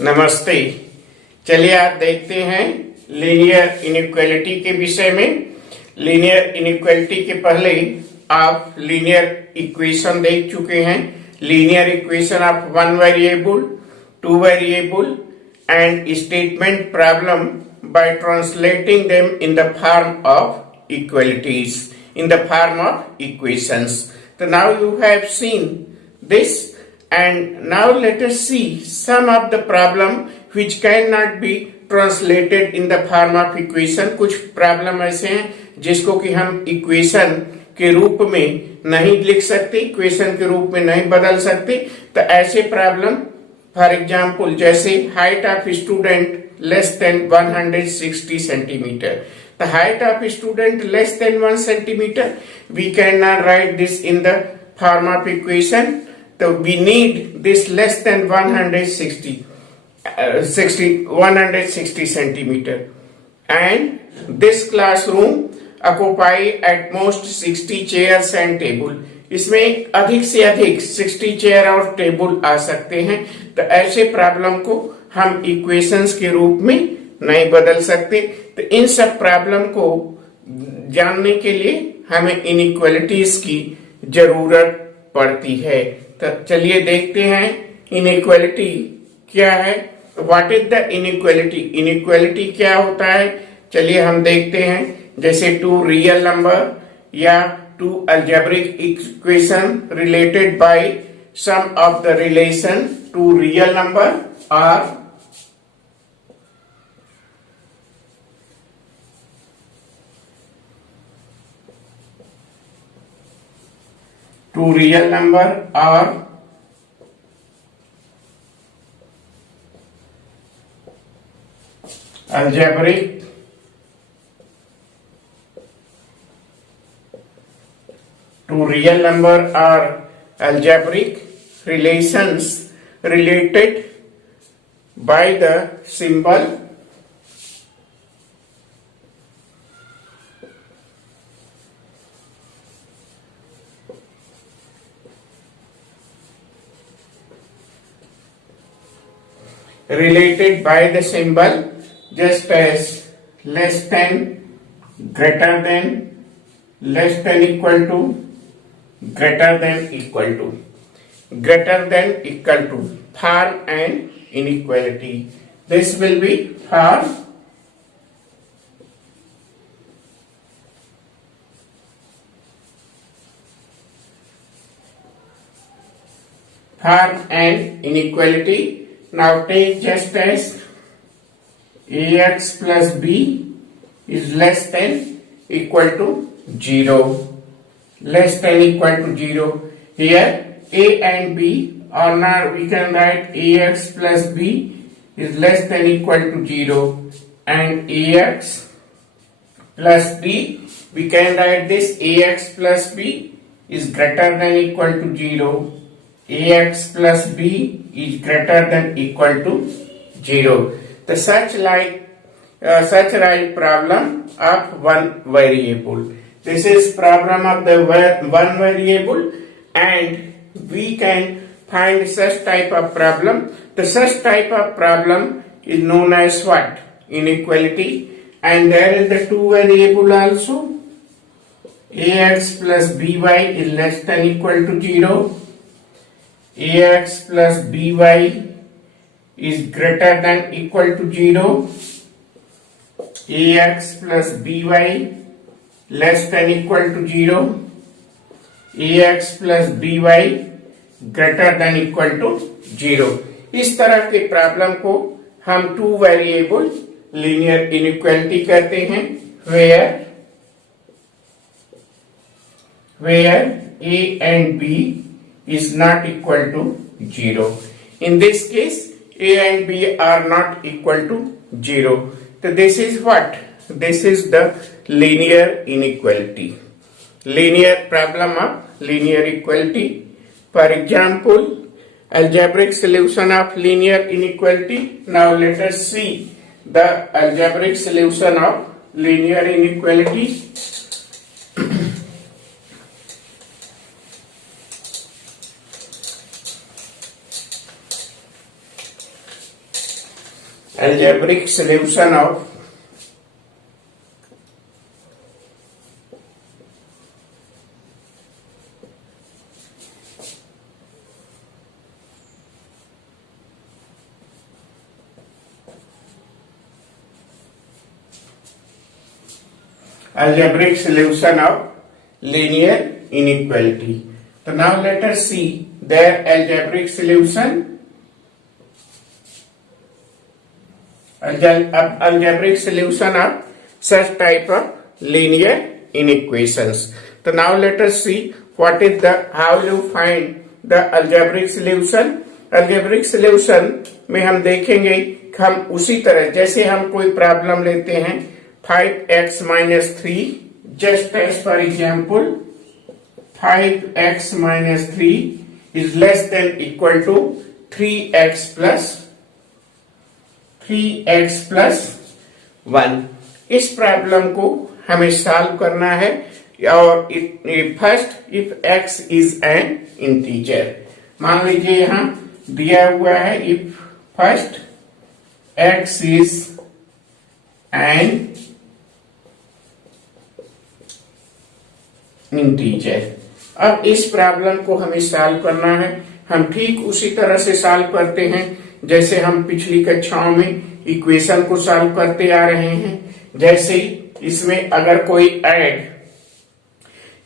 नमस्ते। चलिए आज देखते हैं लीनियर इनइक्वालिटी के विषय में। लीनियर इनइक्वालिटी के पहले आप लीनियर इक्वेशन देख चुके हैं। Linear equation of one variable, two variable and statement problem by translating them in the form of equalities, in the form of equations. So now you have seen this, and now let us see some of the problem which cannot be translated in the form of equation. कुछ problem ऐसे हैं जिसको कि हम equation के रूप में नहीं लिख सकते, इक्वेशन के रूप में नहीं बदल सकते। तो ऐसे प्रॉब्लम फॉर एग्जाम्पल जैसे height of student less than 160 centimeter. The height of student less than 1 centimeter, we cannot write this in the form of equation. So we need this less than 160 centimeter. And this classroom occupy at most 60 chairs and table. इसमें अधिक से अधिक 60 chair और table आ सकते हैं। तो ऐसे problem को हम इक्वेशंस के रूप में नहीं बदल सकते। तो इन सब प्रॉब्लम को जानने के लिए हमें इनइक्वालिटीज की जरूरत पड़ती है। तो चलिए देखते हैं इनइक्वालिटी क्या है। What is the inequality? Inequality क्या होता है चलिए हम देखते हैं। जैसे टू रियल नंबर या to algebraic equation related by sum of the relation to real number or to real number or algebraic to real number or algebraic relations related by the symbol related by the symbol just as less than, greater than, less than equal to, greater than equal to, greater than equal to, form and inequality. This will be form and inequality. Now take just as ax plus b is less than equal to 0. Less than equal to 0. Here a and b are not, we can write ax plus b is less than equal to 0, and ax plus b, we can write this ax plus b is greater than equal to 0. ax plus b is greater than equal to 0. The such problem of one variable. This is problem of the one variable, and we can find such type of problem. The such type of problem is known as what? Inequality. And there is the two variable also. Ax plus by is less than equal to 0. Ax plus by is greater than equal to 0. Ax plus by less than equal to 0. ax plus by greater than equal to 0. इस तरह के problem को हम two variable linear inequality कहते हैं, where a and b is not equal to 0. In this case a and b are not equal to 0. So this is what? This is the linear inequality. Linear problem of linear equality. For example, algebraic solution of linear inequality. Now let us see the algebraic solution of linear inequality. algebraic solution of linear inequality. So now let us see their algebraic solution. Algebraic solution of such type of linear inequations. So now let us see how you find the algebraic solution. Algebraic solution में हम देखेंगे हम उसी तरह जैसे हम कोई problem लेते हैं 5x minus 3, just as for example 5x minus 3 is less than equal to 3x plus 1. इस प्रॉब्लम को हमें सॉल्व करना है और first if x is an integer. मान लीजिए यहां दिया हुआ है if first x is an integer. अब इस प्रॉब्लम को हमें सॉल्व करना है. हम ठीक उसी तरह से सॉल्व करते हैं जैसे हम पिछली कक्षाओं में इक्वेशन को सॉल्व करते आ रहे हैं. जैसे इसमें अगर कोई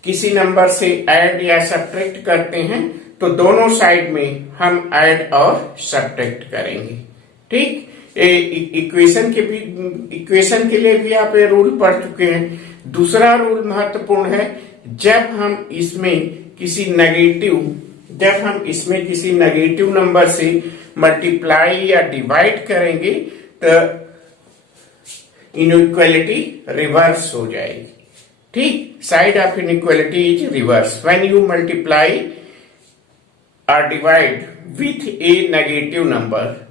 किसी नंबर से ऐड या सब्ट्रैक्ट करते हैं तो दोनों साइड में हम ऐड और सब्ट्रैक्ट करेंगे. ठीक, इक्वेशन के लिए भी आप ये रूल पढ़ चुके हैं. दूसरा रूल महत्वपूर्ण है, जब हम इसमें किसी नेगेटिव नंबर से मल्टीप्लाई या डिवाइड करेंगे तो इनइक्वालिटी रिवर्स हो जाएगी. ठीक, side of inequality is reverse when you multiply और divide with a negative number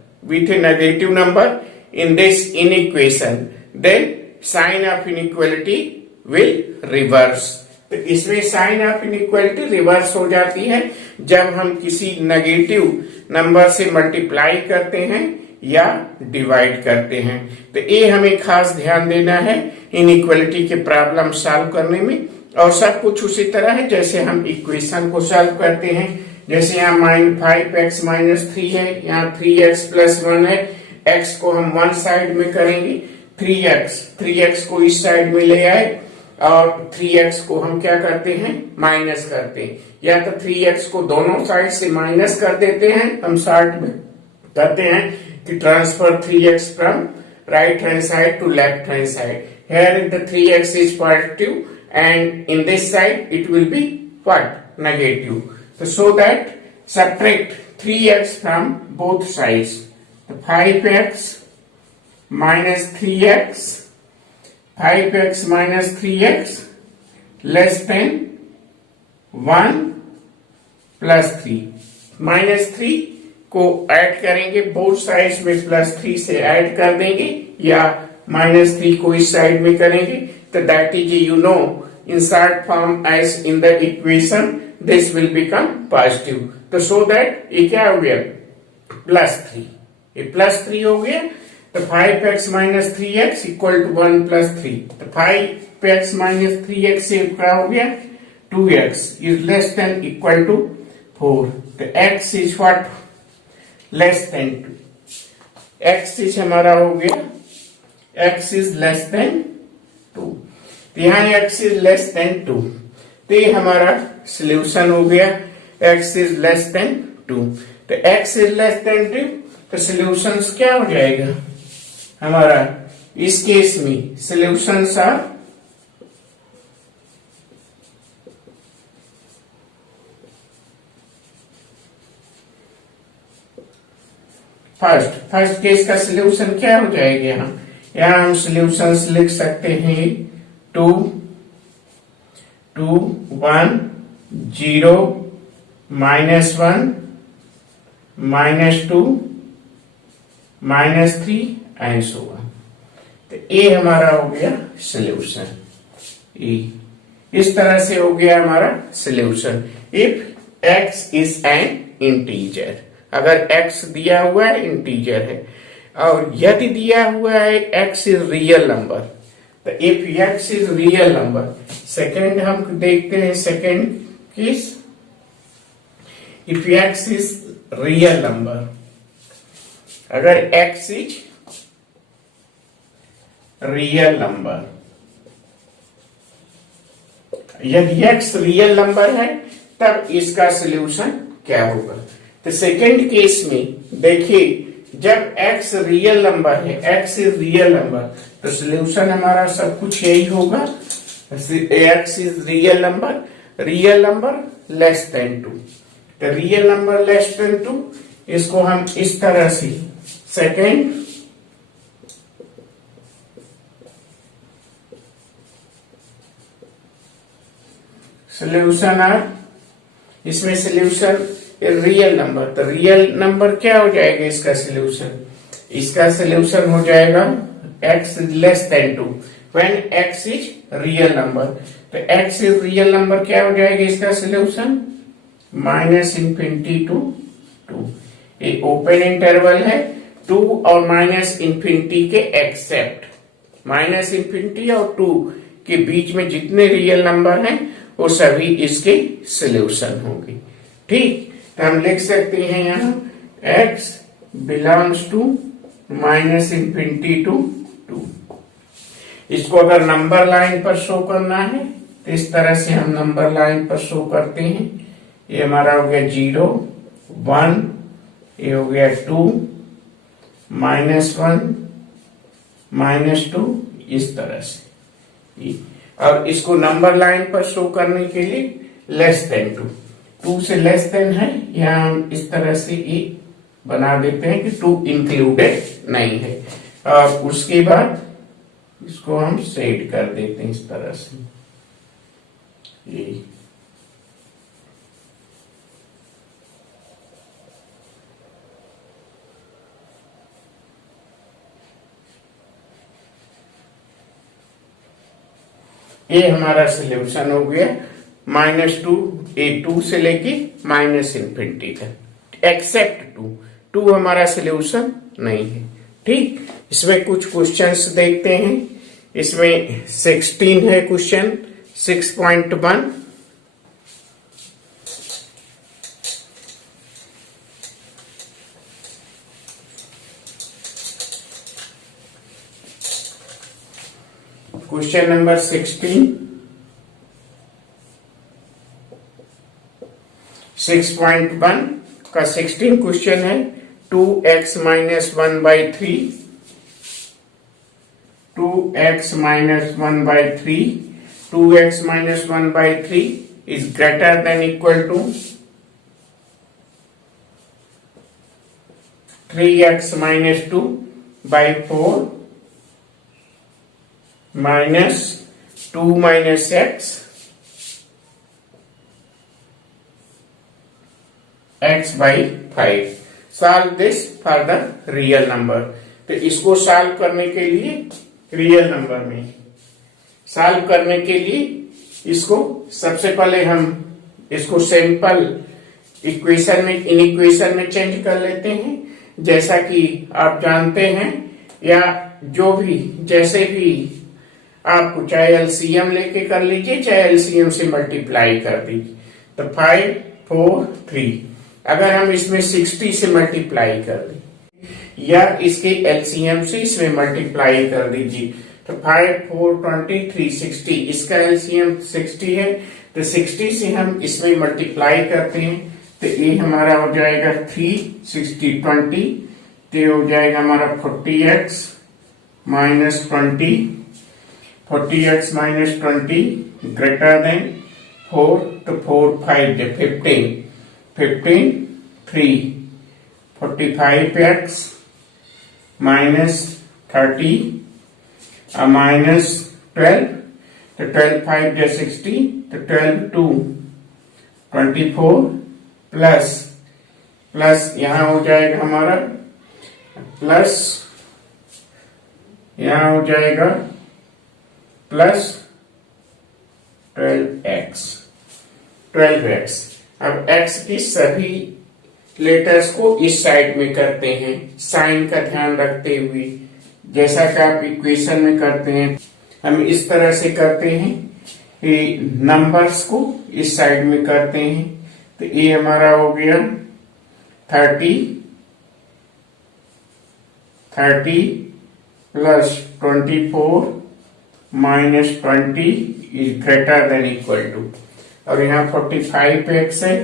in this inequation, then sign of inequality will reverse. तो इसमें साइन ऑफ इनइक्वालिटी रिवर्स हो जाती है जब हम किसी नेगेटिव नंबर से मल्टीप्लाई करते हैं या डिवाइड करते हैं. तो ये हमें खास ध्यान देना है इनइक्वालिटी के प्रॉब्लम सॉल्व करने में. और सब कुछ उसी तरह है जैसे हम इक्वेशन को सॉल्व करते हैं. जैसे यहाँ -5x - 3 है, यहाँ 3x + 1 है. x को हम वन साइड में करेंगे, 3x को इस साइड में ले आए और 3x को हम क्या करते हैं, माइनस करते हैं. या तो 3x को दोनों साइड से माइनस कर देते हैं. हम शॉर्ट में करते हैं कि transfer 3x from right hand side to left hand side. Here the 3x is positive and in this side it will be what, negative. So that subtract 3x from both sides. So 5x minus 3x less than 1 plus 3. -3 को add करेंगे, both sides में +3 से add कर देंगे या -3 को इस side में करेंगे. तो that is in short form as in the equation, this will become positive. तो so that ये क्या हो गया, +3. ये +3 हो गया. तो 5x minus 3x equal to 1 plus 3. तो 5x minus 3x से क्या हो गया, 2x is less than equal to 4. तो x is what, less than 2. x is हमारा हो गया, x is less than 2. यहाँ x इज लेस देन 2. तो ये हमारा सोल्यूशन हो गया, x इज लेस देन 2. तो x इज लेस देन 2, तो सोल्यूशन क्या हो जाएगा हमारा. इस केस में सोल्यूशंस आर फर्स्ट केस का सोल्यूशन क्या हो जाएगा. यहाँ हम सोल्यूशंस लिख सकते हैं 2, 1, 0, -1, -2, -3 एंड सो ऑन. तो ये हमारा हो गया सोल्यूशन. इस तरह से हो गया हमारा solution if x is an integer. अगर x दिया हुआ है, इंटीजर है, और यदि दिया हुआ है x इज रियल नंबर, तो if x is real number, second हम देखते हैं, सेकेंड किस, if x is real number, अगर x इज रियल नंबर, यदि x रियल नंबर है तब इसका सॉल्यूशन क्या होगा। तो सेकेंड केस में देखिए, जब x रियल नंबर है, x इज रियल नंबर, तो सॉल्यूशन हमारा सब कुछ यही होगा, x is real number less than 2। तो रियल नंबर लेस देन 2, इसको हम इस तरह से सेकेंड सॉल्यूशन आर, इसमें सॉल्यूशन रियल नंबर, तो रियल नंबर क्या हो जाएगा इसका सॉल्यूशन, इसका सॉल्यूशन हो जाएगा x is less then 2 when x is real number. तो x इज रियल नंबर क्या हो जाएगा इसका सॉल्यूशन, माइनस इंफिनिटी टू 2। ये ओपन इंटरवल है, 2 और माइनस इंफिनिटी के एक्सेप्ट, माइनस इंफिनिटी और 2 के बीच में जितने रियल नंबर हैं वो सभी इसके सॉल्यूशन होंगे। ठीक, तो हम लिख सकते हैं यहां x belongs to minus infinity to 2। इसको अगर नंबर लाइन पर शो करना है तो इस तरह से हम नंबर लाइन पर शो करते हैं। ये हमारा हो गया 0 1, ये हो गया 2 -1 -2, इस तरह से। और इसको नंबर लाइन पर शो करने के लिए लेस देन 2 से लेस देन है, यहाँ हम इस तरह से ये बना देते हैं कि 2 इंक्लूडेड नहीं है, और उसके बाद इसको हम सेट कर देते हैं इस तरह से। ये हमारा सॉल्यूशन हो गया -2, ये 2 से लेके माइनस इंफिनिटी तक, एक्सेप्ट 2 हमारा सॉल्यूशन नहीं है। ठीक, इसमें कुछ क्वेश्चंस देखते हैं। इसमें 16 है क्वेश्चन 6.1। क्वेश्चन नंबर 16, 6.1 का 16 क्वेश्चन है। 2x minus 1/3, 2x minus 1/3, 2x minus 1/3 is greater than equal to 3x minus 2/4 minus 2 minus x by 5। Solve this for the real number. तो इसको सॉल्व करने के लिए, रियल नंबर में सॉल्व करने के लिए इसको सबसे पहले हम इसको सिंपल इक्वेशन में, इनइक्वेशन में चेंज कर लेते हैं। जैसा कि आप जानते हैं, या जो भी जैसे भी आपको, चाहे एलसीएम लेके कर लीजिए, चाहे एलसीएम से मल्टीप्लाई कर दीजिए। तो 5 4 3, अगर हम इसमें 60 से मल्टीप्लाई कर दें, या इसके एलसीएम से इसमें मल्टीप्लाई कर दीजिए, तो 5 4 20 3 60, इसका एलसीएम 60 है, तो 60 से हम इसमें मल्टीप्लाई करते हैं, तो ये हमारा हो जाएगा 3 60 20, तो हो जाएगा हमारा 40x minus 20, 40x minus 20 greater than 4, तो 4 5 15 15 3 45x माइनस 30 माइनस 12, तो 12 5 60, तो 12 2 24 प्लस यहां हो जाएगा हमारा प्लस, यहां हो जाएगा प्लस 12x। अब x की सभी लेटर्स को इस साइड में करते हैं, साइन का ध्यान रखते हुए, जैसा कि आप इक्वेशन में करते हैं। हम इस तरह से करते हैं कि नंबर्स को इस साइड में करते हैं। तो ये हमारा हो गया 30 plus 24 minus 20 is greater than equal to, और यहाँ 45x है,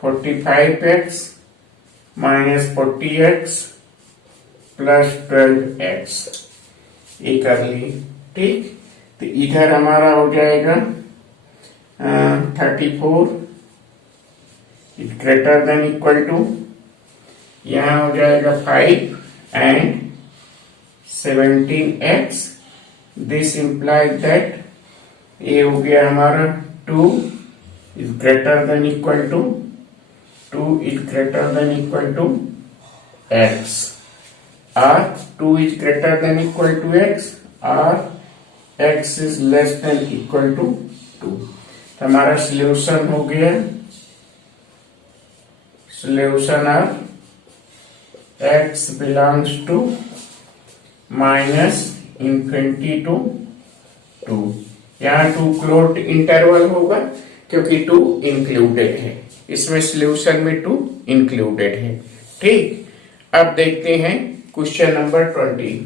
45x minus 40x plus 12x, ये कर ली। ठीक, तो इधर हमारा हो जाएगा 34 is greater than equal to, यहाँ हो जाएगा 5 and 17x। This implies that ये हो गया हमारा 2 is greater than equal to, 2 is greater than equal to x, or 2 is greater than equal to x, or x is less than equal to 2। तो हमारा solution हो गया, solution of x belongs to minus infinity to 2। यहाँ 2 closed interval होगा क्योंकि 2 included है, इसमें solution में 2 इंक्लूडेड है। ठीक, अब देखते हैं क्वेश्चन नंबर 20।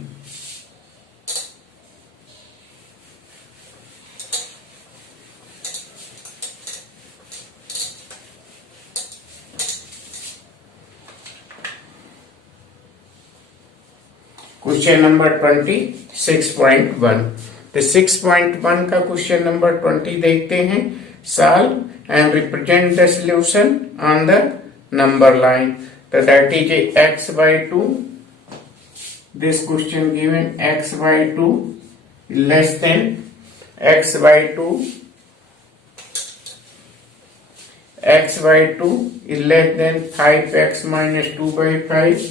Question number 20 6.1। तो 6.1 का क्वेश्चन नंबर 20 देखते हैं। Solve and represent the solution on the number line. तो that is x by 2। This question given x by 2 less than x by 2, x by 2 is less than 5x minus 2 by 5,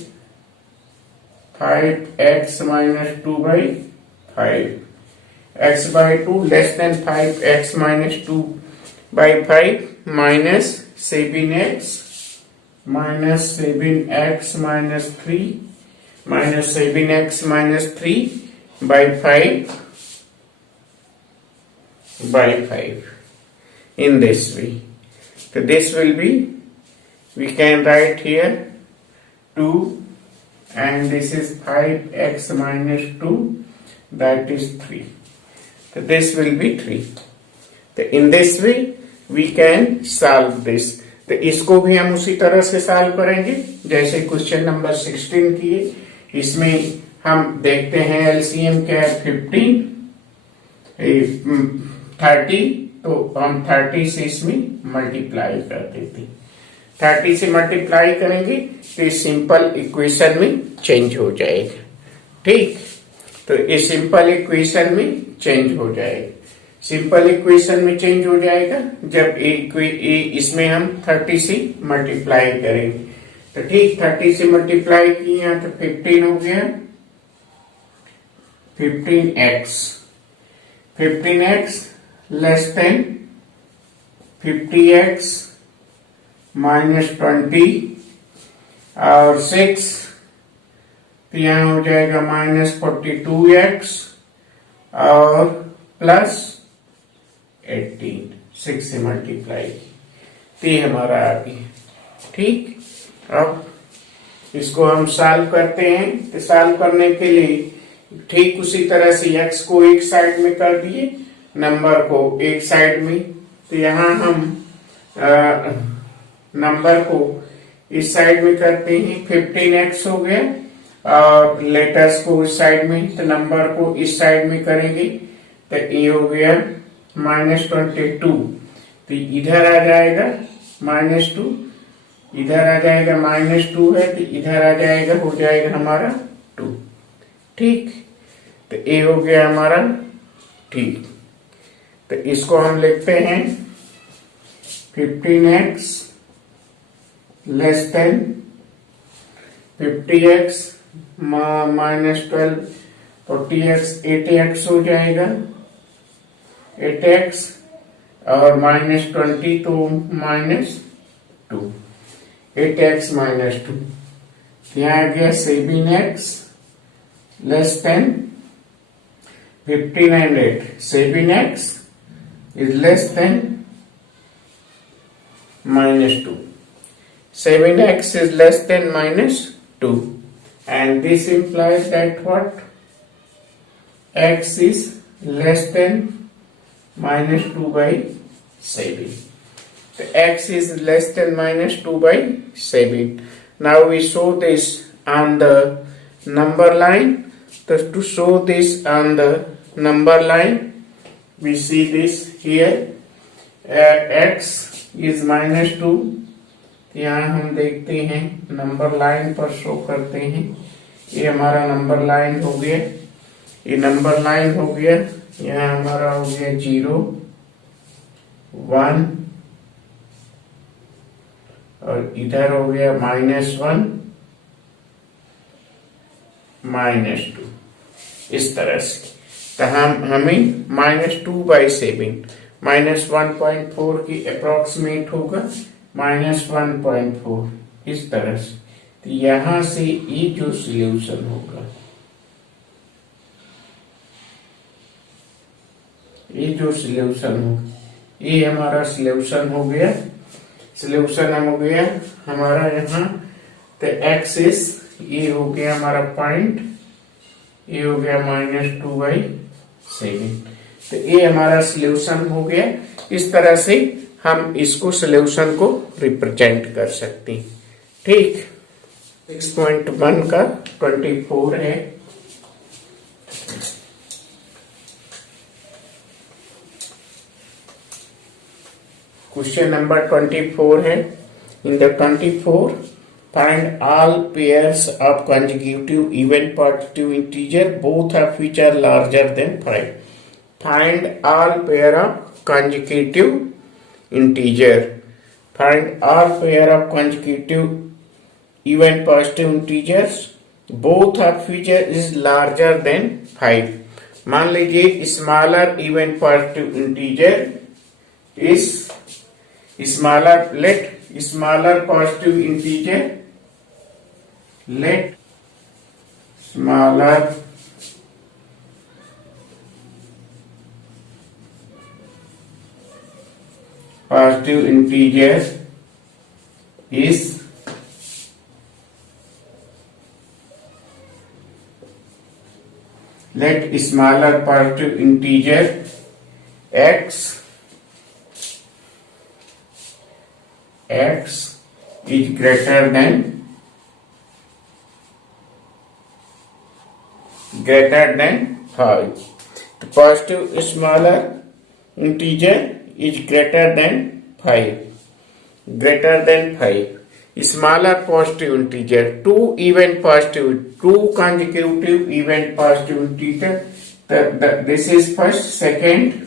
5x minus 2 by 5, x by 2 less than 5x minus 2 by 5 minus 7x minus 7x minus 3 minus 7x minus 3 by 5 by 5 in this way. So this will be, we can write here 2 and this is 5x minus 2, that is 3. So this will be 3. So in this way we can solve this. तो इसको भी हम उसी तरह से solve करेंगे जैसे question number 16 किए। इसमें हम देखते हैं एलसीएम क्या है 15 30, तो हम 30 से इसमें मल्टीप्लाई कर देते हैं। 30 से मल्टीप्लाई करेंगे तो इस सिंपल इक्वेशन में चेंज हो जाएगा। ठीक, तो इस सिंपल इक्वेशन में चेंज हो जाएगा। सिंपल इक्वेशन में चेंज हो जाएगा जब इसमें हम 30 से मल्टीप्लाई करेंगे। तो ठीक, 30 से मल्टीप्लाई किया तो 15 हो गया, 15x less than 50x minus 20 और 6, तो यहाँ हो जाएगा माइनस 42x और प्लस 18, 6 से मल्टीप्लाई, तो ये हमारा आ गया। ठीक, अब इसको हम सॉल्व करते हैं। तो सॉल्व करने के लिए ठीक उसी तरह से x को एक साइड में कर दिए, नंबर को एक साइड में। तो यहाँ हम नंबर को इस साइड में करते हैं, 15x हो गया और लेटर्स को इस साइड में, तो नंबर को इस साइड में करेंगे तो ये हो गया -22। तो इधर आ जाएगा -2, इधर आ जाएगा -2 है तो इधर आ जाएगा, हो जाएगा हमारा 2। ठीक, तो ये हो गया हमारा। ठीक, तो इसको हम लिखते हैं 15x less than 50x minus 12, 40x 8x हो जाएगा, 8x और -20 तो -2। 8x माइनस 2, यहाँ आ गया 7x less than 15 and 8. 7x is less than minus 2. 7x is less than minus 2. And this implies that what? X is less than minus 2 by 7. So x is less than minus 2 by 7. Now we show this on the number line. So to show this on the number line, we see this here. X is minus 2. यहाँ हम देखते हैं number line पर show करते हैं. ये हमारा number line हो गया, ये नंबर लाइन हो गया. यहाँ हमारा हो गया 0, 1 और इधर हो गया -1, -2. इस तरह से तो हमें -2/7 -1.4 की अप्रोक्सीमेट होगा, -1.4 इस तरह से. तो यहां से ये जो सॉल्यूशन होगा, ये जो सॉल्यूशन होगा, ये हमारा सॉल्यूशन हो गया. सॉल्यूशन हो गया हमारा यहाँ. तो एक्सिस ये हो गया हमारा पॉइंट, ये हो गया -2/7. तो ये हमारा सॉल्यूशन हो गया. इस तरह से हम इसको सॉल्यूशन को रिप्रेजेंट कर सकते हैं. ठीक. 6.1 का 24 है. क्वेश्चन नंबर 24 है. In the 24 find all pairs of consecutive even positive integer both of which are larger than 5. Find all pair of consecutive integer. Find all pair of consecutive even positive integers both of which is larger than 5. मान लीजिए smaller even positive integer is smaller, let smaller positive integer, let smaller positive integer is let smaller positive integer x is greater than 5. The positive smaller integer is greater than 5. Greater than 5. Smaller positive integer, two consecutive even positive integer. This is first, second.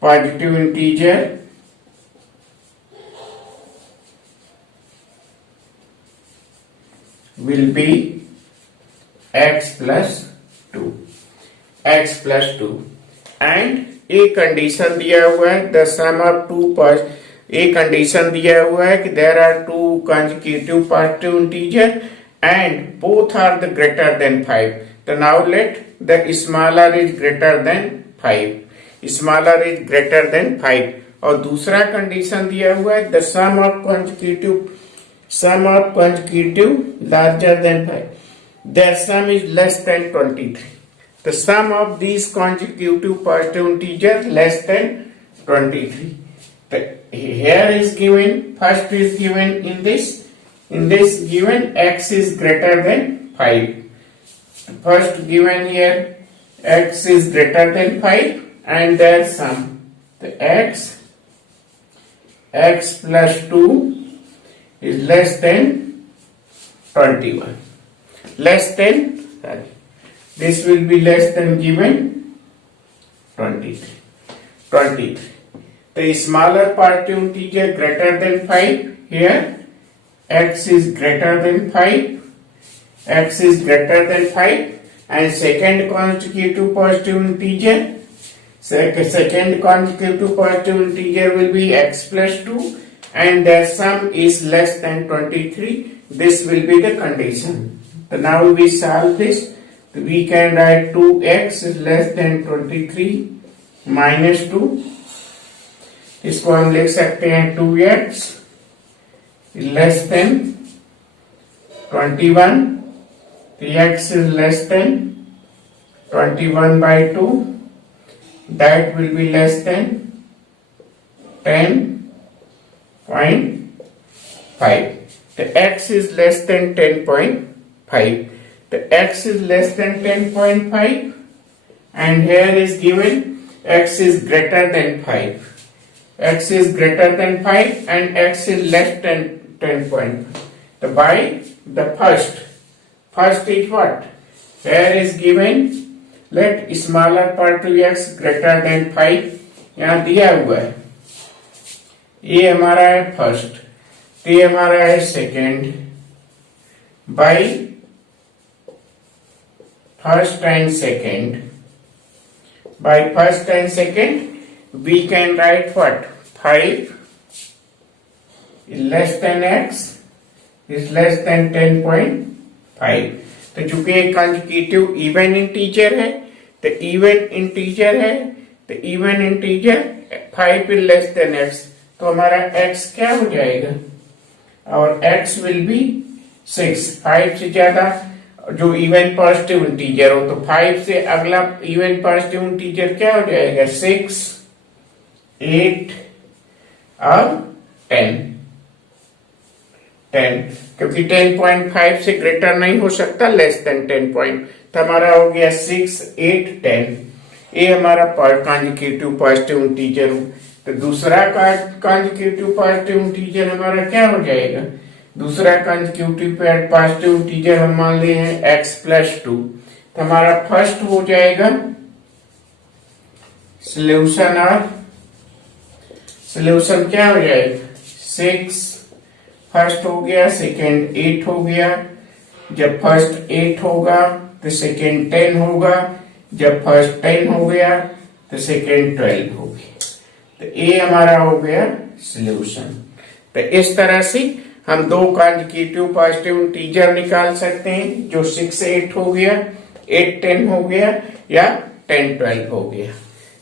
Positive integer will be x plus 2. x plus 2 and एक condition दिया हुआ है the sum of two एक condition दिया हुआ है कि there are two consecutive positive integer and both are the greater than 5. So now let the smaller is greater than 5. Smaller is greater than 5. और दूसरा कंडीशन दिया हुआ है the sum of consecutive larger than 5. Their sum is less than 23. The sum of this consecutive positive integer less than 23. Here is given, first is given in this given x is greater than 5. First given here x is greater than 5 and their sum. The x plus 2 is less than 21. Less than, this will be less than given 23. The smaller positive integer greater than 5. Here x is greater than 5. X is greater than 5. and second consecutive positive integer. Second consecutive positive integer will be x plus 2 and their sum is less than 23. This will be the condition. So now we solve this. So we can write 2x is less than 23 minus 2. इसको हम लिख सकते हैं 2x less than 21. 3x is less than 21 by 2. That will be less than 10.5. The x is less than 10.5. The x is less than 10.5 and here is given x is greater than 5. X is greater than 5 and x is less than 10.5. So by the first is what? Here is given let smaller part to x greater than 5 यहाँ दिया हुआ है. ये हमारा है first, ये हमारा है second. By first and second, by first and second we can write what? 5 is less than x is less than 10.5. तो चूंकि एक कंसेक्यूटिव इवन इंटीजर है तो इवन इंटीजर है तो even integer 5 is less than x, तो हमारा x क्या हो जाएगा? और x will be 6. 5 से ज्यादा जो इवन पॉजिटिव इंटीजर हो तो 5 से अगला इवन पॉजिटिव इंटीजर क्या हो जाएगा? 6, 8 और 10. क्योंकि 10.5 से ग्रेटर नहीं हो सकता, लेस देन 10 पॉइंट. तो हमारा हो गया 6, 8, 10. ये हमारा कॉन्जुगेटिव पॉजिटिव इंटीजर हो. तो दूसरा कॉन्जुगेटिव पॉजिटिव इंटीजर हमारा क्या हो जाएगा? दूसरा कंसेक्यूटिव पॉजिटिव इंटीजर हम मान ले हैं x प्लस 2. तो हमारा फर्स्ट हो जाएगा सॉल्यूशन. और सॉल्यूशन क्या हो जाएगा? 6 फर्स्ट हो गया, सेकेंड 8 हो गया. जब फर्स्ट 8 होगा तो सेकेंड 10 होगा. जब फर्स्ट 10 हो गया तो सेकेंड 12 हो गया. तो ये हमारा हो गया सॉल्यूशन. तो इस तरह से हम दो कंसेक्यूटिव पॉजिटिव इंटीजर निकाल सकते हैं, जो 6, 8 हो गया, 8, 10 हो गया या 10, 12 हो गया.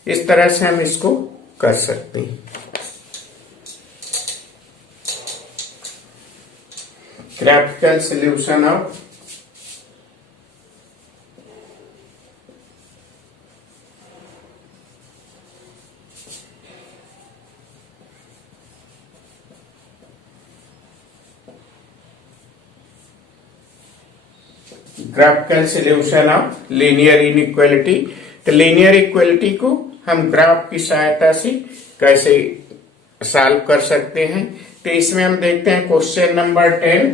इस तरह से हम इसको कर सकते हैं. Graphical solution of graphical solution of linear inequality. तो लीनियर इक्वालिटी को हम ग्राफ की सहायता से कैसे सॉल्व कर सकते हैं. तो इसमें हम देखते हैं क्वेश्चन नंबर 10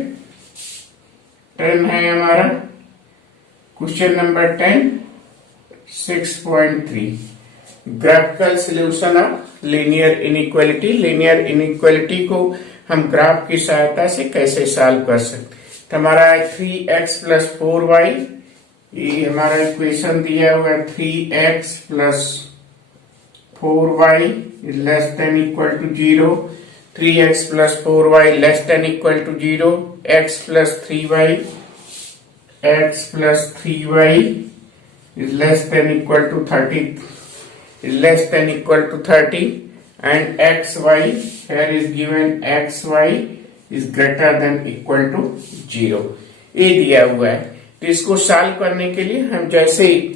है हमारा. Question number 10 6.3 graphical solution of linear inequality. Linear inequality को हम ग्राफ की सहायता से कैसे सॉल्व कर सकते हैं. तो हमारा 3x प्लस 4y, ये हमारा इक्वेशन दिया हुआ है. 3x plus 4y is less than equal to 0. 3x plus 4y less than equal to 0. x plus 3y is less than equal to 30 and xy here is given xy is greater than equal to 0. ये दिया हुआ है. तो इसको solve करने के लिए हम जैसे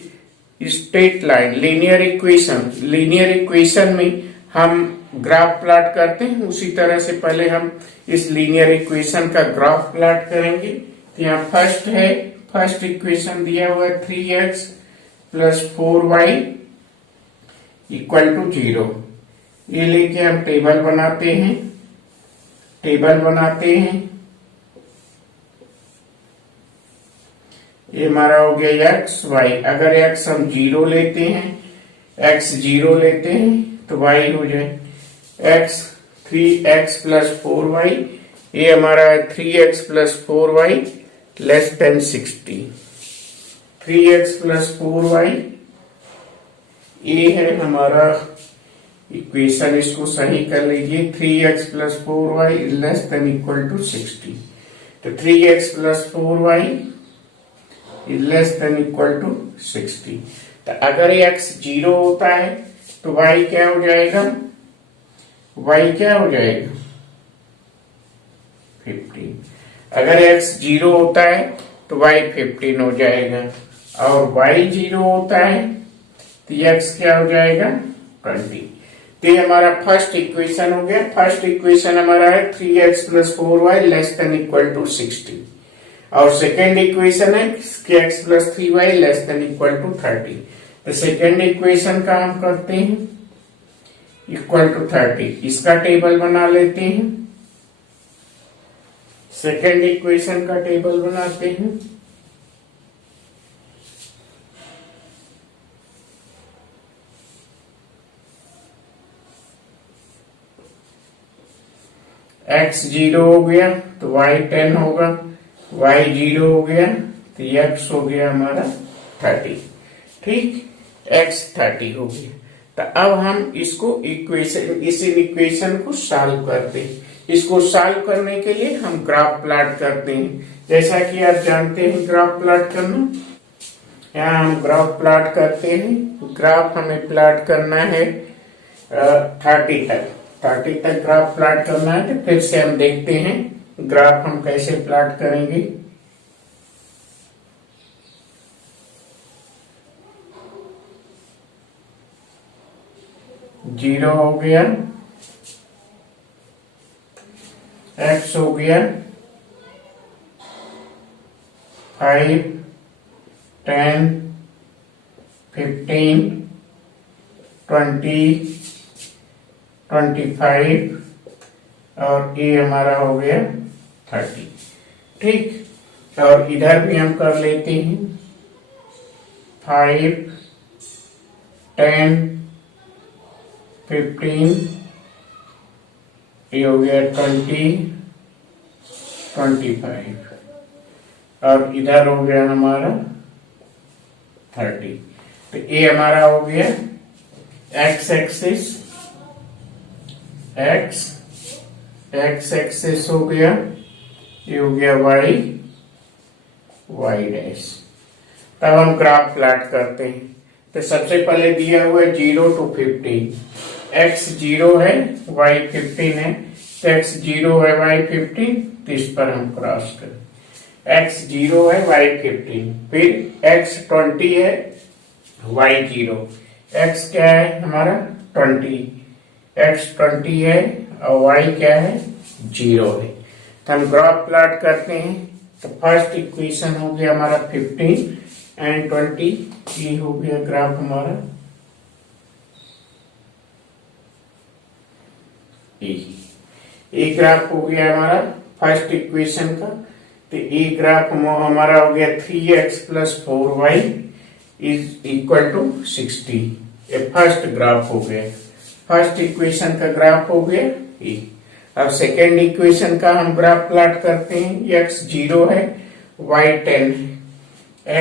स्ट्रेट लाइन लीनियर इक्वेशन में हम ग्राफ प्लॉट करते हैं, उसी तरह से पहले हम इस लीनियर इक्वेशन का ग्राफ प्लॉट करेंगे. तो यहाँ फर्स्ट इक्वेशन दिया हुआ है 3x plus 4y equal to 0. ये लेके हम टेबल बनाते हैं. ये हमारा हो गया x y. अगर x हम 0 लेते हैं, x 0 लेते हैं तो y हो जाए x 3x प्लस 4y. ये हमारा 3x plus 4y less then 60. 3x plus 4y, ये है हमारा इक्वेशन, इसको सही कर लीजिए। 3x plus 4y is less than equal to 60। तो 3x plus 4y is less than equal to 60। तो अगर x 0 होता है तो y क्या हो जाएगा? y क्या हो जाएगा? 15। अगर x 0 होता है तो y 15 हो जाएगा, और y 0 होता है तो x क्या हो जाएगा? 20। तो ये हमारा फर्स्ट इक्वेशन हो गया। फर्स्ट इक्वेशन हमारा है 3x plus 4y less than equal to 60, और सेकेंड इक्वेशन है x plus 3y less than equal to 30। तो सेकेंड इक्वेशन का हम करते हैं इक्वल टू 30, इसका टेबल बना लेते हैं। सेकेंड इक्वेशन का टेबल बनाते हैं। x 0 हो गया तो y 10 होगा, y 0 हो गया तो x हो गया हमारा 30। ठीक, x 30 हो गया। तो अब हम इसको इस इक्वेशन को सॉल्व करते हैं। इसको सॉल्व करने के लिए हम ग्राफ प्लॉट करते हैं। जैसा कि आप जानते हैं ग्राफ प्लॉट करना, यहाँ हम ग्राफ प्लॉट करते हैं। ग्राफ हमें प्लॉट करना है 30 तक ग्राफ प्लॉट करना है। तो फिर से हम देखते हैं ग्राफ हम कैसे प्लॉट करेंगे। जीरो हो गया, x हो गया 5, 10, 15, 20, 25, और ये हमारा हो गया 30। ठीक, और इधर भी हम कर लेते हैं 5, 10, 15, ये हो गया 20, 25, और इधर हो गया हमारा 30। तो ये हमारा हो गया x एक्सिस, x एक्सिस हो गया, ये हो गया y डैश। तब हम ग्राफ प्लॉट करते हैं। तो सबसे पहले दिया हुआ है 0 to 15, x 0 है y 15 है, तो x 0 है y 15, तो इस पर हम क्रॉस करें। x 0 है y 15, फिर x 20 है y 0, x क्या है हमारा 20, x 20 है और y क्या है 0 है। तो हम ग्राफ प्लॉट करते हैं। तो फर्स्ट इक्वेशन हो गया हमारा 15 एंड 20, ये हो गया ग्राफ हमारा ये ग्राफ हो गया हमारा फर्स्ट इक्वेशन का। तो ये ग्राफ हमारा हो गया 3x plus 4y is equal to 60। ये फर्स्ट ग्राफ हो गया, फर्स्ट इक्वेशन का ग्राफ हो गया ये। अब सेकेंड इक्वेशन का हम ग्राफ प्लॉट करते हैं। x 0 है y 10 है,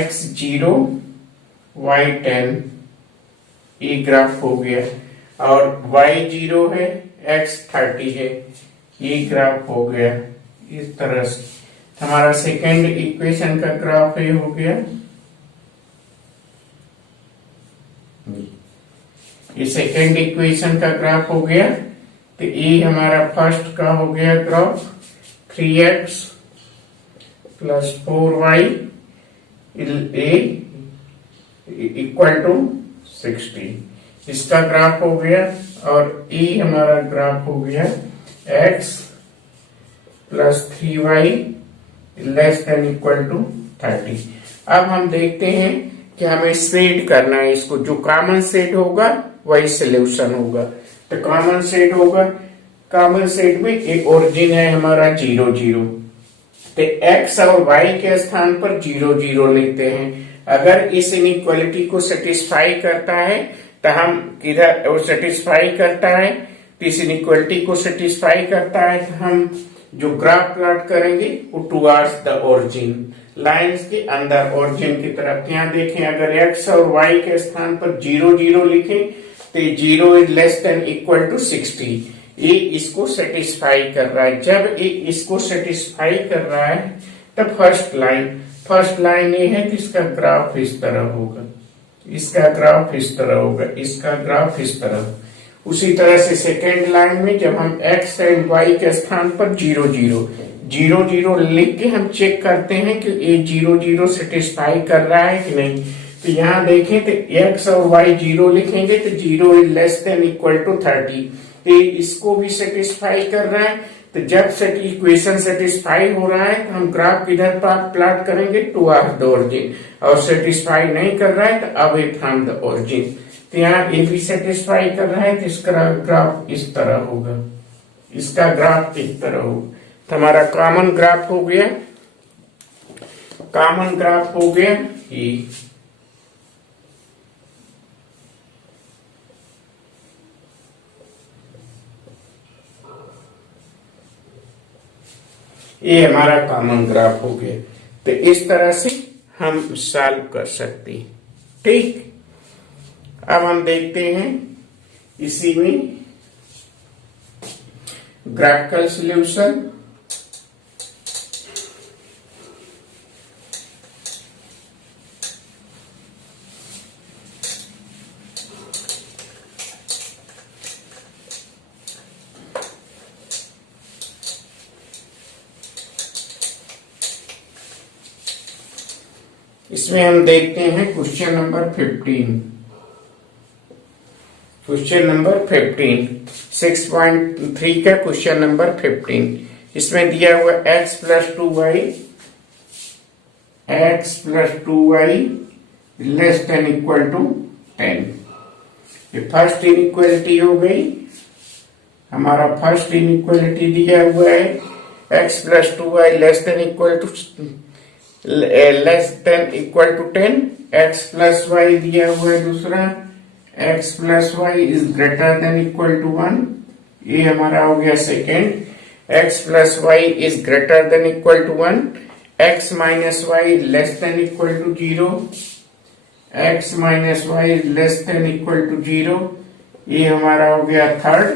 x 0 y 10, ये ग्राफ हो गया, और y 0 है x 30 है, ये ग्राफ हो गया इस तरह से। हमारा सेकेंड इक्वेशन का ग्राफ ये हो गया, ये सेकेंड इक्वेशन का ग्राफ हो गया। तो ये हमारा फर्स्ट का हो गया graph 3x plus 4y equal to 60, इसका ग्राफ हो गया। और ये हमारा ग्राफ हो गया x plus 3y less than equal to 30। अब हम देखते हैं कि हमें सेट करना है इसको, जो कॉमन सेट होगा वही सोल्यूशन होगा। तो कॉमन सेट होगा, कॉमन सेट में एक ओरिजिन है हमारा 0 0, तो x और y के स्थान पर 0 0 लेते हैं। अगर इस इनइक्वालिटी को सेटिस्फाई करता है तो हम किधर वो सेटिस्फाई करता है, तो इस इनइक्वालिटी को सेटिस्फाई करता है तो हम जो ग्राफ प्लॉट करेंगे वो टुवर्ड्स द ओरिजिन लाइंस के अंदर ओरिजिन की तरफ। यहाँ देखें, अगर x और y के स्थान पर 0 0 लिखें तो 0 is less than equal to 60। ये इसको सेटिस्फाई कर रहा है। जब ये इसको सेटिस्फाई कर रहा है तब फर्स्ट लाइन ये है कि इसका ग्राफ इस तरह होगा, इसका ग्राफ इस तरह होगा, इसका ग्राफ इस तरह। उसी तरह से सेकेंड लाइन में जब हम x एंड y के स्थान पर 0 0 लिख के हम चेक करते हैं कि ये 0 0 सेटिस्फाई कर रहा है कि नहीं, तो यहाँ देखें तो x और y 0 लिखेंगे तो 0 is less than equal to 30, तो इसको भी सेटिस्फाई कर रहा है। तो जब इक्वेशन सेटिस्फाई हो रहा है तो हम ग्राफ किधर प्लॉट करेंगे, टुवर्ड्स द ओरिजिन, और सेटिस्फाई नहीं कर रहा है तो अवे फ्रॉम द ओरिजिन। तो यहाँ ये भी सेटिस्फाई कर रहा है तो इसका ग्राफ इस तरह होगा, इसका ग्राफ इस तरह होगा। तो हमारा कॉमन ग्राफ हो गया, कॉमन ग्राफ हो गया ये हमारा कॉमन ग्राफ हो गया। तो इस तरह से हम सॉल्व कर सकते हैं। ठीक, अब हम देखते हैं इसी में ग्राफिकल सॉल्यूशन। इसमें हम देखते हैं क्वेश्चन नंबर 15। क्वेश्चन नंबर 15 6.3 का क्वेश्चन नंबर 15। इसमें दिया हुआ x plus 2y less than equal to 10। ये फर्स्ट इनइक्वालिटी हो गई। हमारा फर्स्ट इनइक्वालिटी दिया हुआ है x plus 2y less than equal to 10। x plus y दिया हुआ है दूसरा, x plus y is greater than equal to 1। ये हमारा हो गया second. x plus y is greater than equal to 1। x minus y less than equal to 0। x minus y less than equal to 0। ये हमारा हो गया third.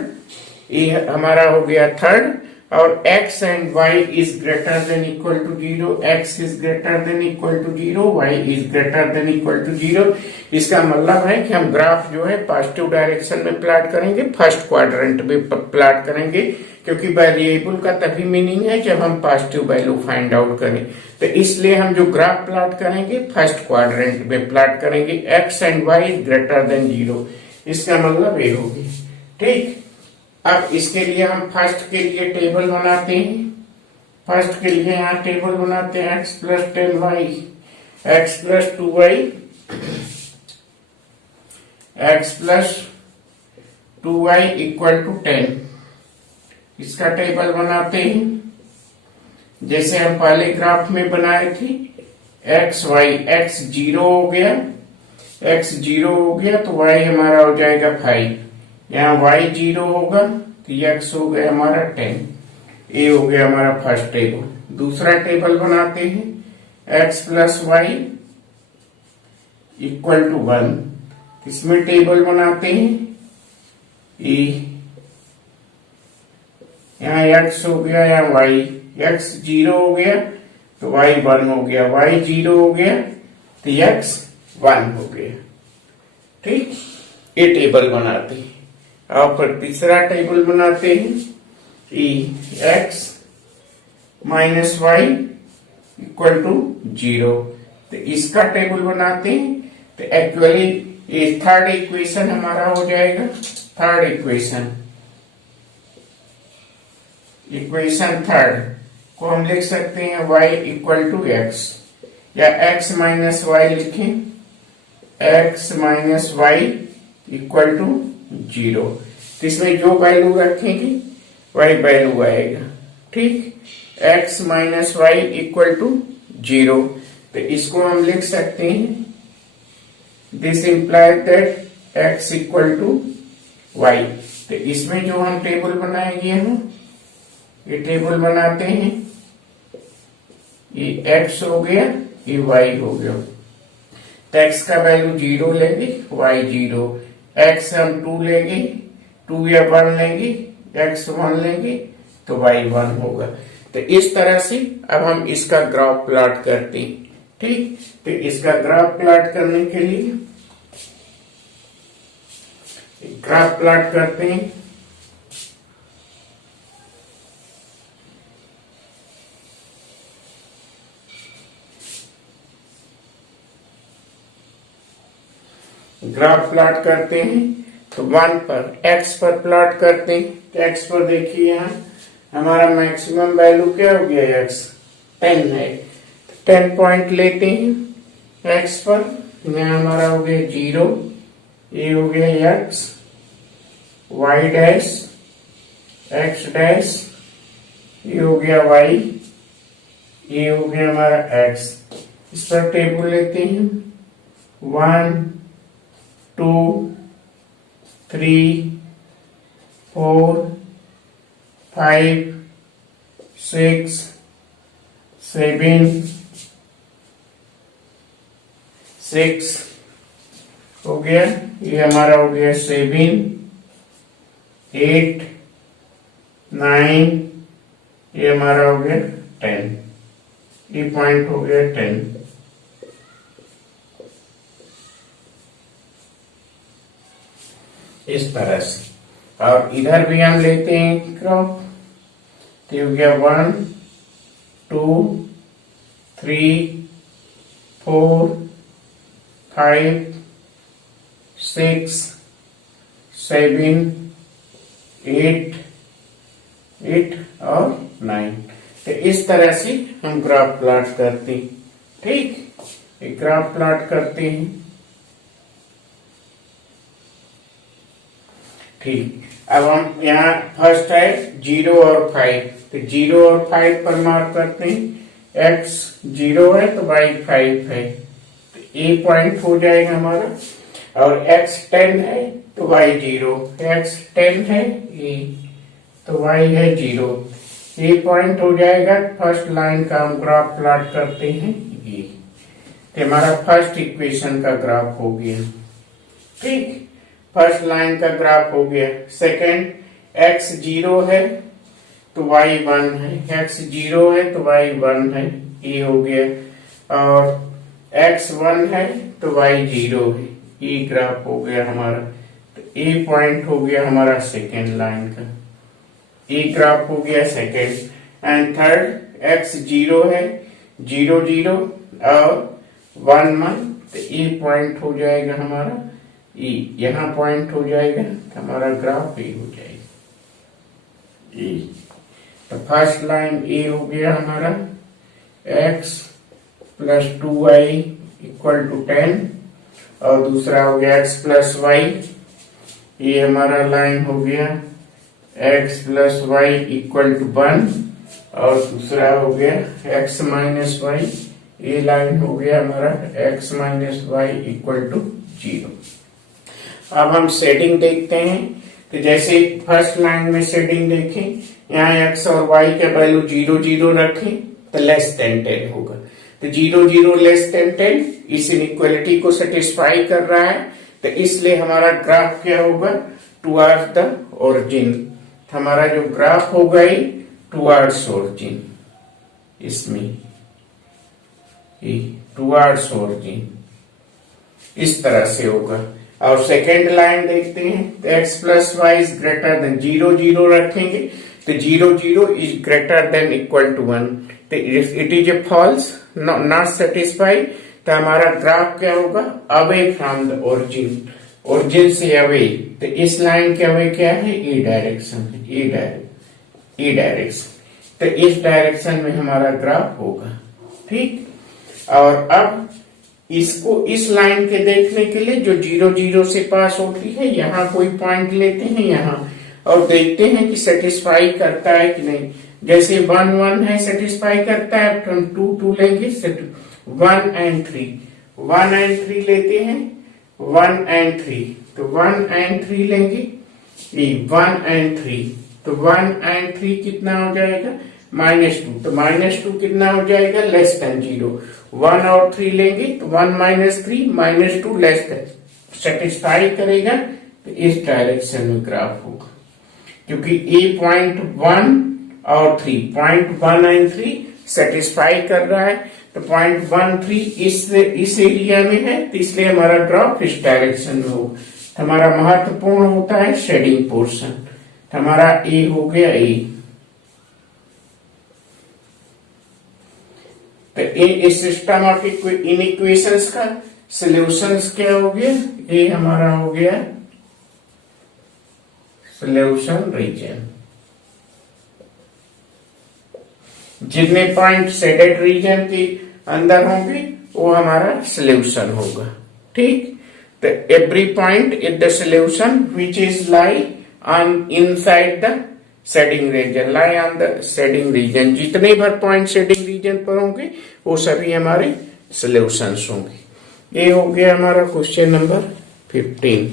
ये हमारा हो गया थर्ड। और x and y is greater than equal to 0। x is greater than equal to 0, y is greater than equal to 0। इसका मतलब है कि हम ग्राफ जो है पॉजिटिव डायरेक्शन में प्लॉट करेंगे, फर्स्ट क्वाड्रेंट में प्लॉट करेंगे, क्योंकि वेरिएबल का तभी मीनिंग है जब हम पॉजिटिव वैल्यू फाइंड आउट करें। तो इसलिए हम जो ग्राफ प्लॉट करेंगे फर्स्ट क्वाड्रेंट में प्लॉट करेंगे, x and y is greater than 0। इसका मतलब ये होगी। ठीक, अब इसके लिए हम फर्स्ट के लिए टेबल बनाते हैं। फर्स्ट के लिए यहाँ टेबल बनाते हैं x plus 10y, x plus 2y, x plus 2y equal to 10। इसका टेबल बनाते हैं जैसे हम पहले ग्राफ में बनाए थे। x y, x 0 हो गया, x 0 हो गया तो y हमारा हो जाएगा 5। यहाँ y 0 होगा तो x हो गया हमारा 10। ये हो गया हमारा फर्स्ट टेबल। दूसरा टेबल बनाते हैं x plus y equal to 1। इसमें टेबल बनाते हैं यहाँ x हो गया, यहाँ y, x 0 हो गया तो y 1 हो गया, y 0 हो गया तो x 1 हो गया। ठीक, ये टेबल बनाते हैं। और फिर तीसरा टेबल बनाते हैं x minus y equal to 0। तो इसका टेबल बनाते हैं तो एक्चुअली ये थर्ड इक्वेशन हमारा हो जाएगा। थर्ड इक्वेशन थर्ड को हम लिख सकते हैं y इक्वल टू x, या x माइनस वाई लिखें, x minus y equal to 0। तो इसमें जो वैल्यू रखेंगे वही वैल्यू आएगा। ठीक, x minus y equal to 0। तो इसको हम लिख सकते हैं this implies that x equal to y. तो इसमें जो हम टेबल बनाएंगे हम ये टेबल बनाते हैं ये x हो गया, ये y हो गया। तो x का वैल्यू 0 लेंगे, y 0, x हम 2 लेंगे, 2 या 1 लेंगे, x 1 लेंगे तो y 1 होगा। तो इस तरह से अब हम इसका ग्राफ प्लॉट करते हैं। ठीक, तो इसका ग्राफ प्लॉट करने के लिए ग्राफ प्लॉट करते हैं। ग्राफ प्लॉट करते हैं तो 1 पर x पर प्लॉट करते हैं। तो x पर देखिए यहाँ हमारा मैक्सिमम वैल्यू क्या हो गया, x 10 है, 10 पॉइंट लेते हैं x पर। यहाँ हमारा हो गया 0, ये हो गया x, y dash, x dash, ये हो गया y, ये हो गया हमारा x। इस पर टेबल लेते हैं 1 2 3 4 5 6 7 6 हो गया, ये हमारा हो गया 7 8 9, ये हमारा हो गया 10, ये पॉइंट हो गया 10। इस तरह से, और इधर भी हम लेते हैं ग्राफ। तो हो गया 1 2 3 4 5 6 7 8 8 और 9। तो इस तरह से हम ग्राफ प्लॉट करते हैं। ठीक, एक ग्राफ प्लॉट करते हैं। ठीक, अब हम यहाँ फर्स्ट है 0 और 5, तो 0 और 5 पर मार्क करते हैं। x 0 है तो y 5 है, तो ए पॉइंट हो जाएगा हमारा। और x 10 है तो y 0, x 10 है ए तो y है 0, ये पॉइंट हो जाएगा। फर्स्ट लाइन का हम ग्राफ प्लॉट करते हैं ये, तो हमारा फर्स्ट इक्वेशन का ग्राफ हो गया। ठीक, फर्स्ट लाइन का ग्राफ हो गया। सेकंड, x 0 है तो y 1 है, x 0 है तो y 1 है, ये हो गया। और x 1 है तो y 0 है, ये ग्राफ हो गया हमारा। तो ए पॉइंट हो गया हमारा सेकेंड लाइन का, ये ग्राफ हो गया सेकेंड। एंड थर्ड, x 0 है, 0 0 और 1 1, तो ये पॉइंट हो जाएगा हमारा, ये यहाँ पॉइंट हो जाएगा, तो हमारा ग्राफ ए हो जाएगा ए। तो फर्स्ट लाइन ए हो गया हमारा, x plus 2y equal to 10, और दूसरा हो गया x प्लस वाई, ये हमारा लाइन हो गया x plus y equal to 1, और दूसरा हो गया x माइनस वाई, ये लाइन हो गया हमारा x minus y equal to 0। अब हम शेडिंग देखते हैं। तो जैसे फर्स्ट लाइन में शेडिंग देखें, यहाँ x और y के वैल्यू 0 0 रखें तो लेस देन 10 होगा। तो 0 0 लेस देन 10 इस इनइक्वालिटी को सेटिस्फाई कर रहा है, तो इसलिए हमारा ग्राफ क्या होगा, टुवर्ड्स द ओरिजिन। हमारा जो ग्राफ होगा टुवर्ड्स ओरिजिन, इसमें टुवर्ड्स ओरिजिन इस तरह से होगा। और सेकेंड लाइन देखते हैं, तो x plus y is greater than 0 0 रखेंगे, तो 0 0 is greater than equal to 1, तो it is a false, not satisfy. तो हमारा ग्राफ क्या होगा, away from the origin, origin से अवे। तो इस लाइन के अवे क्या है, ए डायरेक्शन, ए डायरेक्शन, तो इस डायरेक्शन में हमारा ग्राफ होगा। ठीक, और अब इसको इस लाइन के देखने के लिए जो 0 0 से पास होती है, यहाँ कोई पॉइंट लेते हैं यहाँ, और देखते हैं कि सेटिस्फाई करता है कि नहीं। जैसे 1 1 है, सेटिस्फाई करता है, तो हम 2 2 लेंगे, 1 एंड 3, 1 एंड 3 लेते हैं, 1 एंड 3, तो 1 एंड 3 लेंगे, 1 एंड 3, तो 1 एंड 3 कितना हो जाएगा, -2, तो -2 कितना हो जाएगा, लेस देन 0। 1 और 3 लेंगे तो 1 - 3 -2 लेस देन, सेटिस्फाई करेगा तो इस डायरेक्शन में ग्राफ होगा, क्योंकि ए पॉइंट 1 और 3, पॉइंट 1 एंड 3 सेटिस्फाई कर रहा है, तो पॉइंट 1 3 इस एरिया में है, तो इसलिए हमारा ग्राफ इस डायरेक्शन में होगा। तो हमारा महत्वपूर्ण होता है शेडिंग पोर्शन, तो हमारा ए हो गया ए। तो इस सिस्टम ऑफ इनइक्वेशंस का सॉल्यूशंस क्या हो गया, ये हमारा हो गया सॉल्यूशन रीजन। जितने पॉइंट शेडेड रीजन के अंदर होंगे वो हमारा सॉल्यूशन होगा, ठीक। तो every point is the solution which is lie on inside the shading region, lie on the shading region. जितने भर पॉइंट शेडिंग रीजन पर होंगे वो सभी हमारे सॉल्यूशंस होंगे। ये हो गया हमारा क्वेश्चन नंबर 15।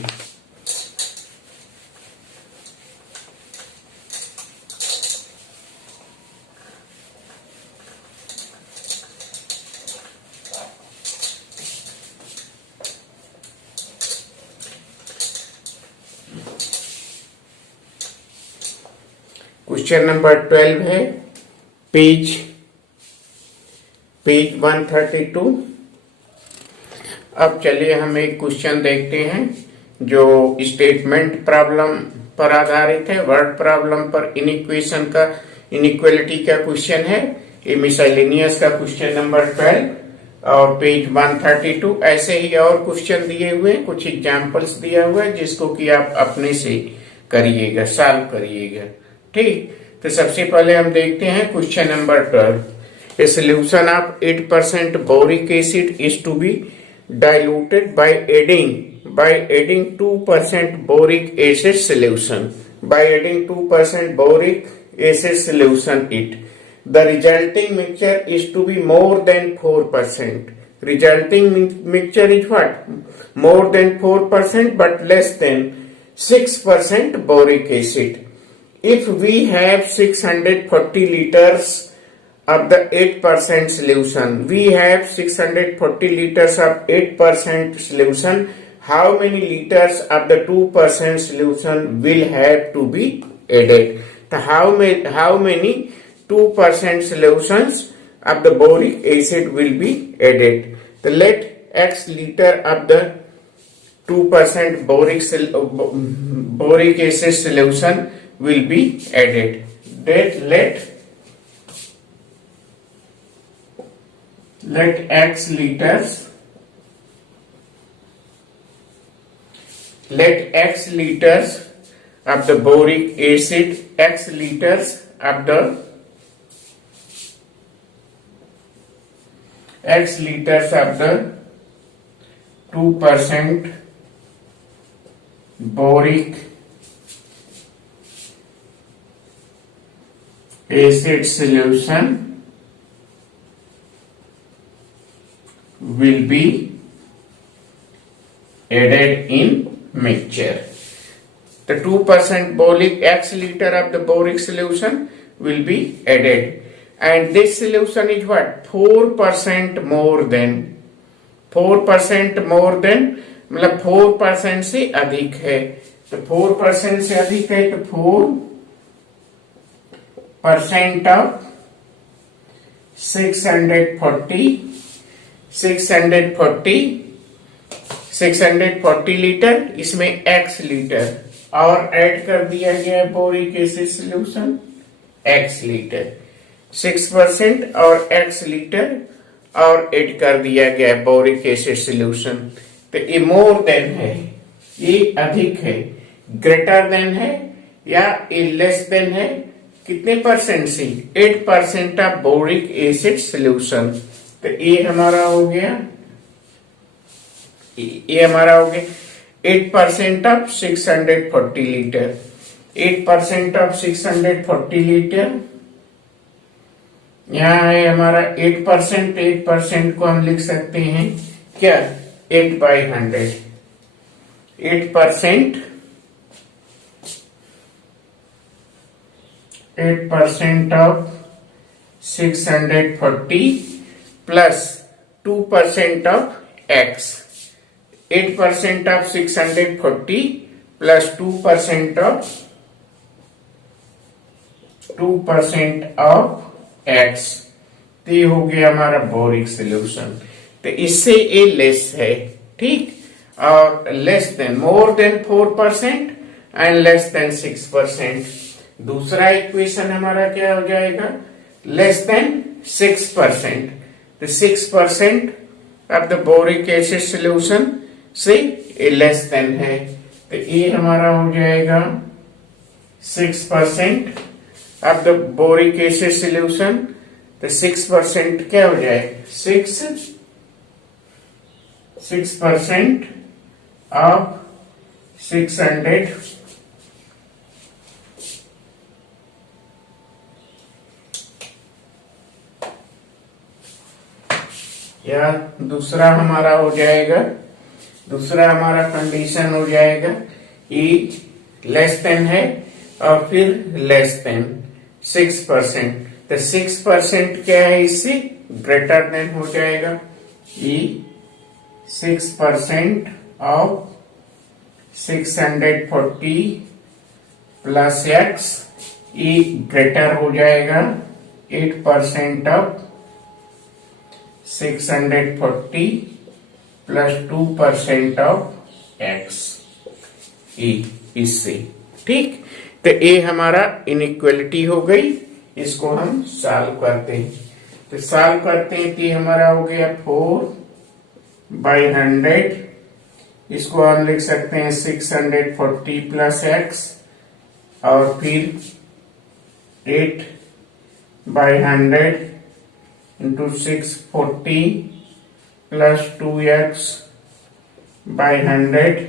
क्वेश्चन नंबर 12 है पेज 132। अब चलिए हम एक क्वेश्चन देखते हैं जो स्टेटमेंट प्रॉब्लम पर आधारित है, वर्ड प्रॉब्लम पर इनइक्वेशन का इनइक्वालिटी का क्वेश्चन है। ये मिसलेनियस का क्वेश्चन नंबर 12 और पेज 132। ऐसे ही और क्वेश्चन दिए हुए, कुछ एग्जाम्पल्स दिया हुआ है जिसको कि आप अपने से करिएगा, सॉल्व करिएगा, ठीक। तो सबसे पहले हम देखते हैं question number 12। A solution of 8% boric acid is to be diluted by adding 2% boric acid solution, by adding 2% boric acid solution it, the resulting mixture is to be more than 4%. Resulting mixture is what? More than 4% but less than 6% boric acid. If we have 640 liters of the 8% solution, we have 640 liters of 8% solution, how many liters of the 2% solution will have to be added? So how many 2% solutions of the boric acid will be added? So let X liter of the 2% boric acid solution will be added. Let X liters of the boric acid, X liters of the X liters of the 2% boric acid solution will be added in mixture. The 2% boric, X liter of the boric solution will be added. And this solution is what? 4% more than, 4% more than मतलब 4% से अधिक है, तो 4% से अधिक है तो 4% of 640 litre, इसमें X लीटर और ऐड कर दिया गया है boric acid solution X litre, 6% और X लीटर और ऐड कर दिया गया बोरिक एसिड सॉल्यूशन। तो ये मोर देन है, ये अधिक है, ग्रेटर देन है या ये लेस देन है, कितने परसेंट से? 8% ऑफ बोरिक एसिड सॉल्यूशन। तो ये हमारा हो गया 8% ऑफ 640 लीटर, 8% ऑफ 640 लीटर, यहाँ है हमारा 8% को हम लिख सकते हैं क्या? 8/100, 8% of 640 plus 2% of x, 8% of 640 plus 2% of x, तो ये हो गया हमारा बोरिक सोल्यूशन। तो इससे ये लेस है, ठीक, और less than, more than 4% and less than 6%। दूसरा इक्वेशन हमारा क्या हो जाएगा, लेस देन 6%। तो 6% of the boric acid solution से ये लेस देन है, तो ये हमारा हो जाएगा 6% of the boric acid solution. तो 6% क्या हो जाएगा, 6% ऑफ 600 या दूसरा हमारा हो जाएगा, दूसरा हमारा कंडीशन हो जाएगा ई लेस देन है और फिर लेस देन 6%। तो 6% क्या है, इससे ग्रेटर देन हो जाएगा, ई 6% of 640 plus x, E greater हो जाएगा 8% ऑफ 640 प्लस 2% ऑफ x, ई इससे, ठीक। तो ये हमारा इनइक्वालिटी हो गई, इसको हम सॉल्व करते हैं। तो सॉल्व करते हैं तो हमारा हो गया 4/100, इसको हम लिख सकते हैं 640 प्लस x और फिर 8/100 इंटू 640 प्लस 2x/100,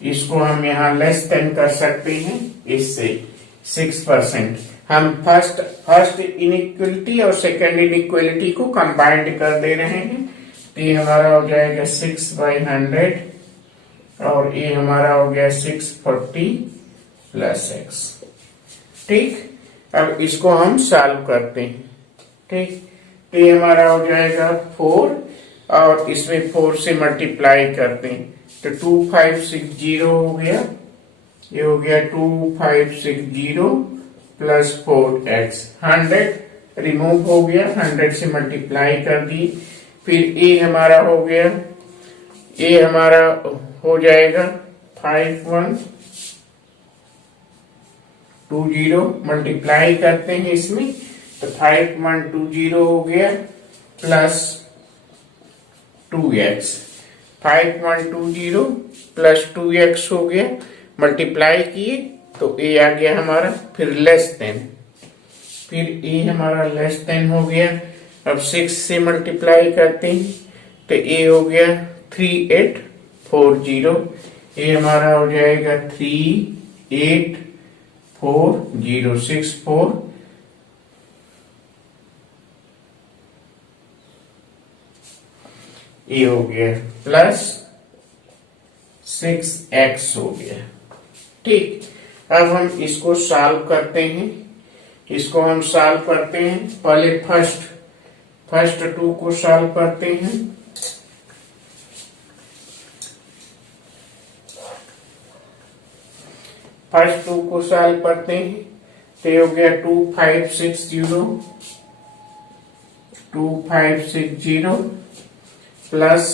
इसको हम यहाँ लेस देन कर सकते हैं इससे 6%। हम फर्स्ट इनइक्वालिटी और सेकंड इनइक्वालिटी को कंबाइंड कर दे रहे हैं, तो ये हमारा हो जाएगा 6/100 और ये हमारा हो गया 640 प्लस x, ठीक। अब इसको हम सॉल्व करते हैं, ठीक। तो ये हमारा हो जाएगा 4 और इसमें 4 से मल्टीप्लाई करते हैं, तो 2560 हो गया, ये हो गया 2560 प्लस 4x, 100 रिमूव हो गया, 100 से मल्टीप्लाई कर दी, फिर ए हमारा हो गया, ए हमारा हो जाएगा 5120, मल्टीप्लाई करते हैं इसमें, तो 5120 हो गया प्लस 2x, 5120 प्लस 2x हो गया, मल्टीप्लाई किए तो ए आ गया हमारा, फिर लेस देन, फिर ए हमारा लेस देन हो गया। अब 6 से मल्टीप्लाई करते हैं तो ए हो गया 3840, ए हमारा हो जाएगा 384064, ये हो गया प्लस 6x हो गया, ठीक। अब हम इसको सॉल्व करते हैं, इसको हम सॉल्व करते हैं, पहले फर्स्ट 2 को सॉल्व करते हैं। फर्स्ट 2 को सॉल्व करते हैं तो ये हो गया 2560 plus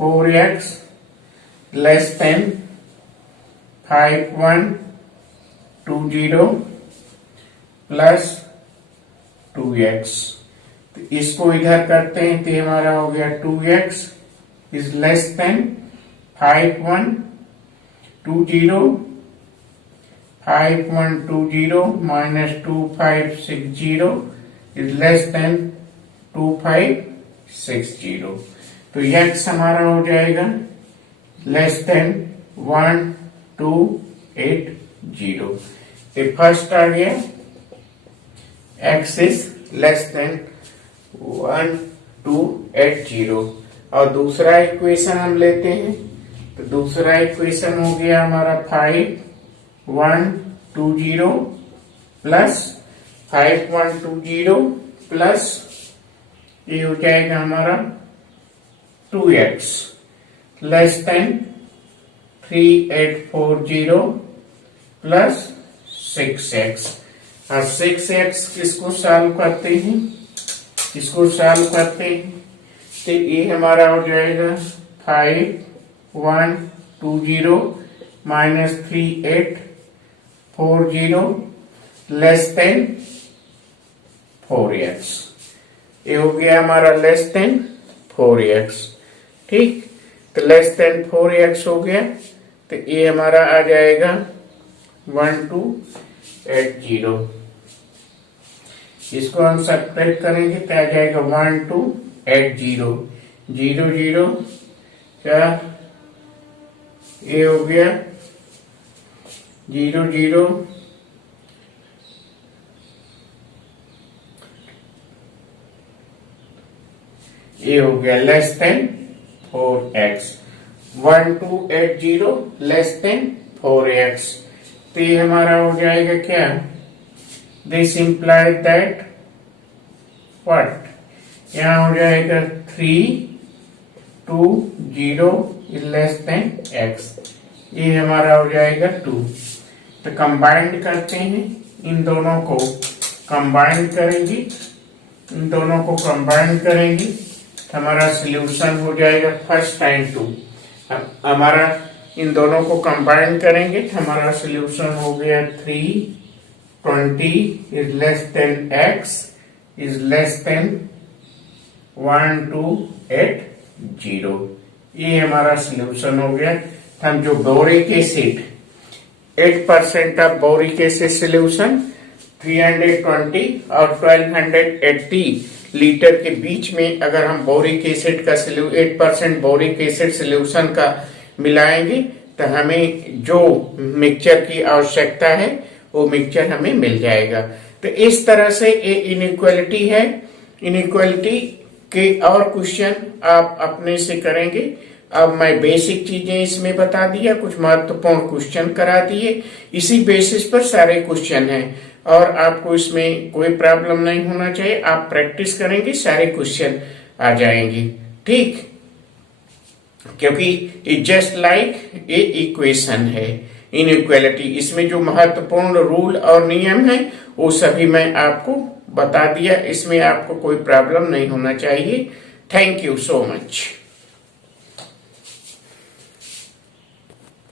4x less than 5120 plus 2x, तो इसको इधर करते हैं तो हमारा हो गया 2x is less then 5120 minus 2560 is less then 2560, तो x हमारा हो जाएगा लेस देन 1280। तो फर्स्ट आ गया x इज लेस देन 1280 और दूसरा इक्वेशन हम लेते हैं, तो दूसरा इक्वेशन हो गया हमारा 5120 प्लस 5120 प्लस ये हो जाएगा हमारा 2x less than 3840 plus 6x। और 6x किसको सॉल्व करते हैं, इसको सॉल्व करते हैं तो ये हमारा हो जाएगा 5120 माइनस 3840 लेस देन 4x। ये हो गया हमारा लेस देन 4x। ठीक, तो लेस देन 4x हो गया तो ये हमारा आ जाएगा 1280। इसको हम सब्ट्रैक्ट करेंगे तो आ जाएगा 1280 0 0 क्या, ये हो गया 0 0 ये हो गया less than 4x। 1280 less than 4x तो ये हमारा हो जाएगा क्या, दिस इंप्लाइज दैट व्हाट, यहां हो जाएगा 320 इज लेस देन x, ये हमारा हो जाएगा 2। तो कंबाइंड करते हैं, इन दोनों को कंबाइन करेंगे, इन दोनों को कंबाइन करेंगे तो हमारा सॉल्यूशन हो जाएगा फर्स्ट टाइम 2। हमारा इन दोनों को कंबाइन करेंगे तो हमारा सॉल्यूशन हो गया 320 is less then x is less then 1280। ये हमारा सॉल्यूशन हो गया। हम जो boric acid 8% of boric acid solution 320 और 1280 लीटर के बीच में अगर हम बोरिक एसिड का 8% बोरिक एसिड सॉल्यूशन का मिलाएंगे तो हमें जो मिक्सचर की आवश्यकता है वो मिक्सचर हमें मिल जाएगा। तो इस तरह से ये इनइक्वालिटी है। इनइक्वालिटी के और क्वेश्चन आप अपने से करेंगे। अब मैं बेसिक चीजें इसमें बता दिया, कुछ महत्वपूर्ण क्वेश्चन करा दिए, इसी बेसिस पर सारे क्वेश्चन हैं और आपको इसमें कोई प्रॉब्लम नहीं होना चाहिए। आप प्रैक्टिस करेंगे सारे क्वेश्चन आ जाएंगे। ठीक, क्योंकि it just like a equation है इनइक्वालिटी। इसमें जो महत्वपूर्ण रूल और नियम है वो सभी मैं आपको बता दिया, इसमें आपको कोई प्रॉब्लम नहीं होना चाहिए। Thank you so much.